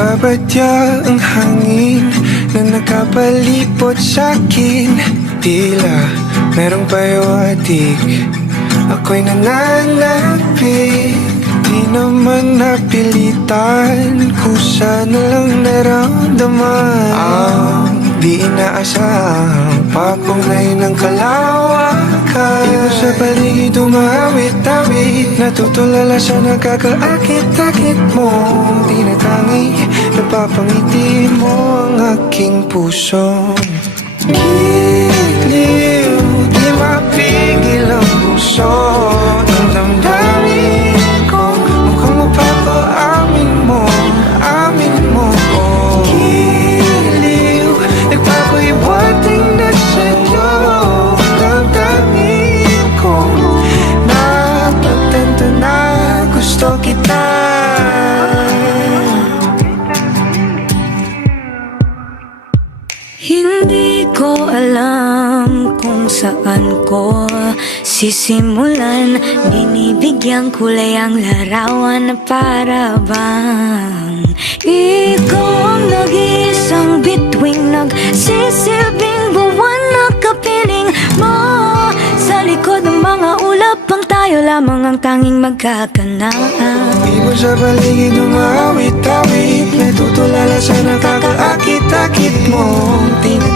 Nagbabadya ang hangin na nakapalipot sa'kin Tila merong payawatik Ako'y nananapit Di naman napilitan Kusa na lang naramdaman. Ang di inaasahang Papunay ng kalawakan Ibo sa paligid umawit-awit Natutulala sa nakakaakit-akit mo. Tinatangi, napapangiti mo ang aking puso. Giliw, alam kung saan ko sisimulan. Binibigyan kulay ang larawan na para bang Ikaw ang nag-iisang bituing Nagsisilbing buwan na kapiling mo. Sa likod ng mga ulap ang tayo lamang ang tanging magkakanaan. Ibon sa paligid umawit-awit Natutulala sa nakakaakit-akit mo. Tinatangi,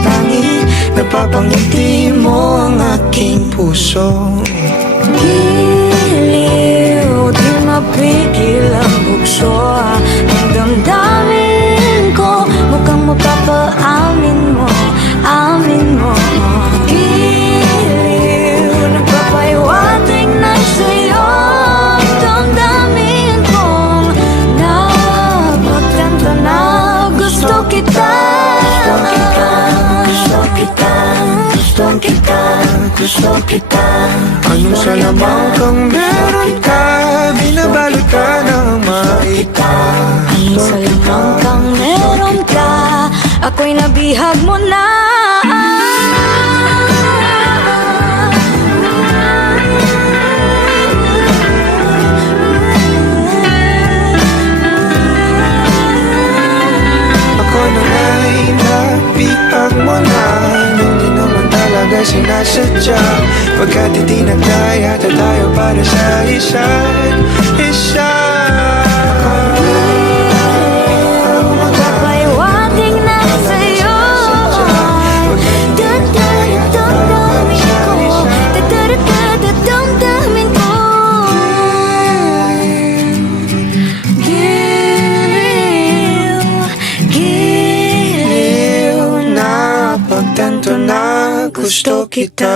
napapangiti mo ang aking puso. Giliw, di mapigil ang bukso gusto kita Anong salamang kang meron ka? Binabalot ka ng maita. Anong salamang kang meron ka? Ako'y nabihag mo na. Ako na nga'y napihag mo na sinasadya Pagkat itinagdaya tayo para sa gusto kita